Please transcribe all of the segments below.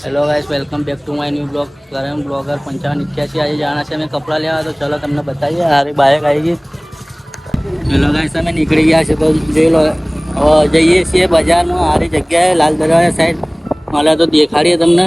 Hello guys, welcome back to my new blog. Karan blogger 5581। आज जाना है हमें कपड़ा लेवा, तो चलो તમને बताइए। अरे बाइक आएगी। हेलो गाइस, અમે નીકળી ગયા છે, તો જોઈ લો જઈએ છીએ બજારમાં। સારી જગ્યાએ લાલ દરવાજા સાઈડ મળે તો દેખાડીએ તમને।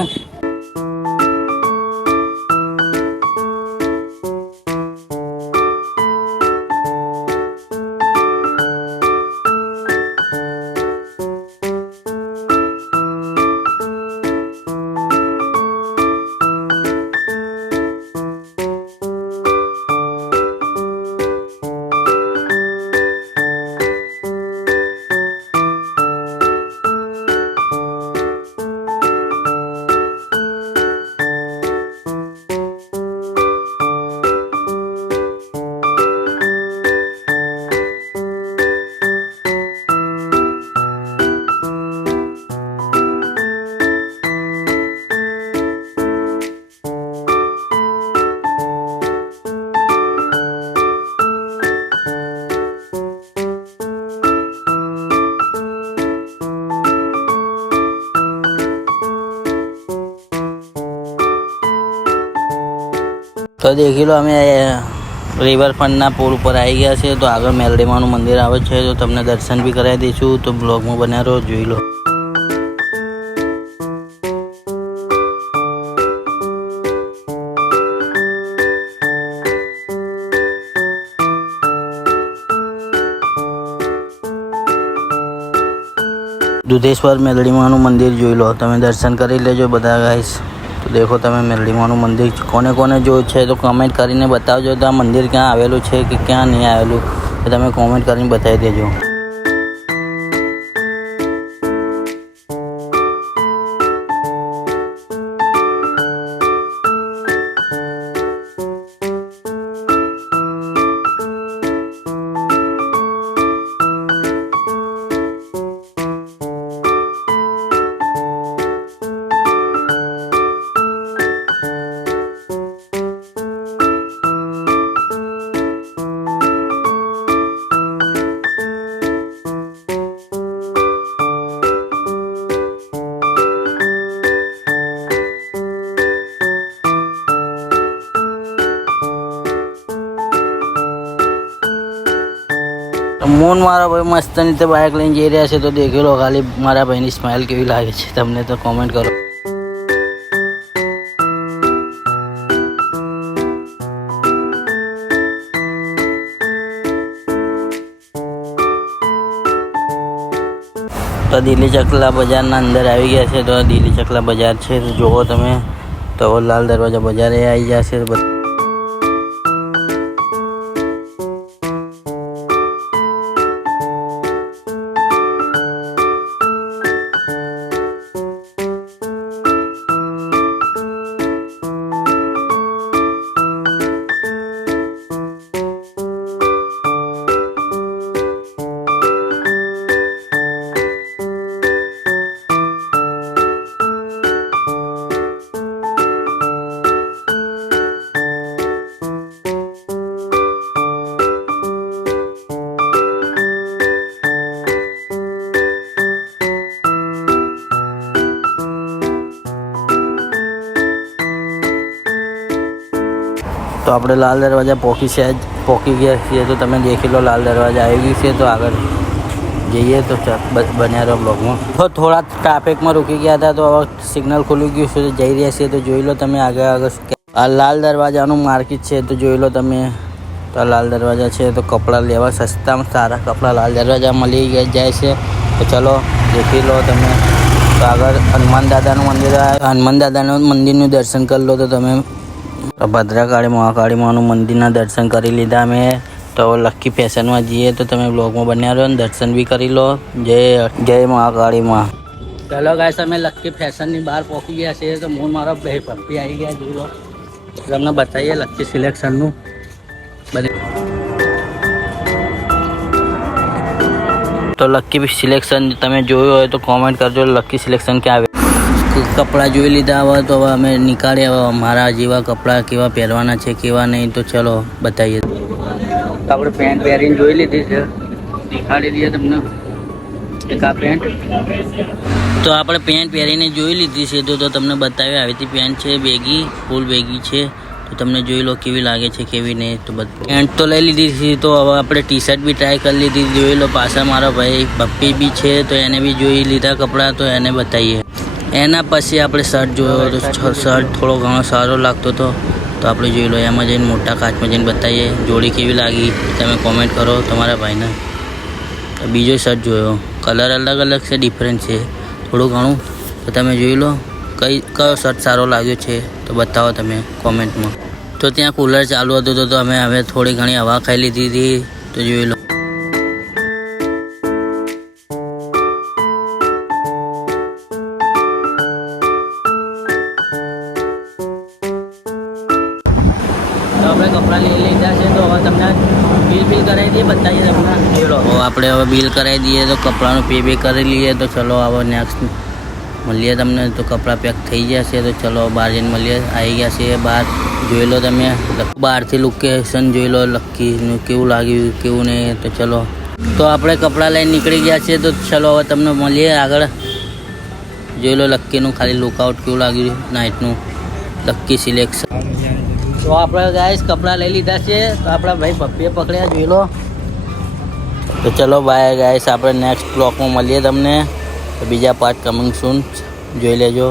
તો દેખી લો, અમે રિવરફ્રન્ટના પુલ ઉપર આવી ગયા છે। તો આગળ મેલડીમાનું મંદિર આવે છે, તો તમને દર્શન બી કરાવી દઈશું। તો બ્લોગમાં બન્યા રહો, જોઈ લો। દુધેશ્વર મેલડીમાનું મંદિર જોઈ લો, તમે દર્શન કરી લેજો બધા ગાઈસ। તો દેખો તમે મેલડીમાનું મંદિર કોને કોને જોયું છે તો કમેન્ટ કરીને બતાવજો। તો આ મંદિર ક્યાં આવેલું છે કે ક્યાં નહીં આવેલું, તો તમે કોમેન્ટ કરીને બતાવી દેજો। મૂન મારા ભાઈ મસ્ત રીતે બાઇક લઈને જઈ રહ્યા છે। તો દેખી લો ખાલી મારા ભાઈની સ્માઇલ કેવી લાગે છે તમને, તો કોમેન્ટ કરો। તો દિલ્હી ચકલા બજારના અંદર આવી ગયા છે। તો દિલ્હી ચકલા બજાર છે, તો જુઓ તમે। તો લાલ દરવાજા બજારે આવી જશે। તો આપણે લાલ દરવાજા પહોંચી ગયા છીએ। તો તમે દેખી લો લાલ દરવાજા આવી ગઈ છે। તો આગળ જઈએ, તો બન્યા રહો બ્લોગમાં। તો થોડા ટ્રાફિકમાં રૂકી ગયા હતા, તો હવે સિગ્નલ ખુલી ગયું છે, તો જઈ રહ્યા છીએ। તો જોઈ લો તમે આગળ આ લાલ દરવાજાનું માર્કેટ છે, તો જોઈ લો તમે। તો આ લાલ દરવાજા છે, તો કપડાં લેવા સસ્તામાં સારા કપડાં લાલ દરવાજા મળી જાય છે। તો ચલો દેખી લો તમે। તો આગળ હનુમાન દાદાનું મંદિર આવે, હનુમાન દાદાનું મંદિરનું દર્શન કરી લો। તો તમે ભદ્રકાળી મહાકાળી માનું મંદિરના દર્શન કરી લીધા અમે। તો લક્કી ફેશનમાં જઈએ, તો તમે બ્લોગમાં બન્યા રહો, દર્શન બી કરી લો। જય મહાકાળી માં। ચલો ગાઈસ, અમે લક્કી ફેશનની બહાર પહોંચી ગયા છીએ। તો હું મારો ભાઈ પપ્પી આવી ગયા, જોઈ લો। તમને બતાવીએ લક્કી સિલેક્શનનું તો લક્કી સિલેક્શન તમે જોયું હોય તો કોમેન્ટ કરજો, લક્કી સિલેક્શન ક્યાં આવે। કપડાં જોઈ લીધા હવે, તો હવે અમે નીકાળ્યા મારા જેવા કપડાં કેવા પહેરવાના છે કેવા નહીં। તો ચલો બતાવીએ। આપણે પેન્ટ પહેરીને જોઈ લીધી છે, દેખાડી દઈએ તમને। એક આ પેન્ટ તો આપણે પેન્ટ પહેરીને જોઈ લીધી છે તો તમને બતાવ્યું આવી રીતે પેન્ટ છે બેગી ફૂલ બેગી છે તો તમને જોઈ લો કેવી લાગે છે કેવી નહીં તો બધું પેન્ટ તો લઈ લીધી છે તો હવે આપણે ટી શર્ટ બી ટ્રાય કરી લીધી જોઈ લો પાછા મારો ભાઈ પપ્પી બી છે તો એને બી જોઈ લીધા કપડાં તો એને બતાવીએ એના પછી આપણે શર્ટ જોયો તો શર્ટ થોડો ઘણો સારો લાગતો હતો તો આપણે જોઈ લો એમાં જઈને મોટા કાચમાં જઈને બતાવીએ જોડી કેવી લાગી તમે કોમેન્ટ કરો તમારા ભાઈને બીજો શર્ટ જોયો કલર અલગ અલગ છે ડિફરન્ટ છે થોડું ઘણું તો તમે જોઈ લો કયો શર્ટ સારો લાગ્યો છે તો બતાવો તમે કોમેન્ટમાં તો ત્યાં કુલર ચાલુ હતું તો અમે હવે થોડી ઘણી હવા ખાઈ લીધી હતી તો જોઈ લો તો આપણે કપડાં લઈ લીધા છે તો હવે તમને બિલ કરાવી દઈએ બતાવીએ તમને જોઈ લો આપણે હવે બિલ કરાવી દઈએ તો કપડાનું પે કરી લઈએ તો ચલો હવે નેક્સ્ટ મળીએ તમને તો કપડાં પેક થઈ ગયા છે તો ચલો બહાર જઈને મળીએ આવી ગયા છે બહાર જોઈ લો તમે બહારથી લોકેશન જોઈ લો લક્કીનું કેવું લાગ્યું કેવું નહીં તો ચલો તો આપણે કપડાં લઈને નીકળી ગયા છીએ તો ચલો હવે તમને મળીએ આગળ જોઈ લો લક્કીનું ખાલી લુકઆઉટ કેવું લાગ્યું નાઇટનું લક્કી સિલેક્શન તો આપણે ગાઈસ કપડાં લઈ લીધા છે તો આપણા ભાઈ પપ્પીએ પકડ્યા જોઈ લો તો ચલો બાય ગાઈસ આપણે નેક્સ્ટ બ્લોકમાં મળીએ તમને તો બીજા પાર્ટ કમિંગ સૂન જોઈ લેજો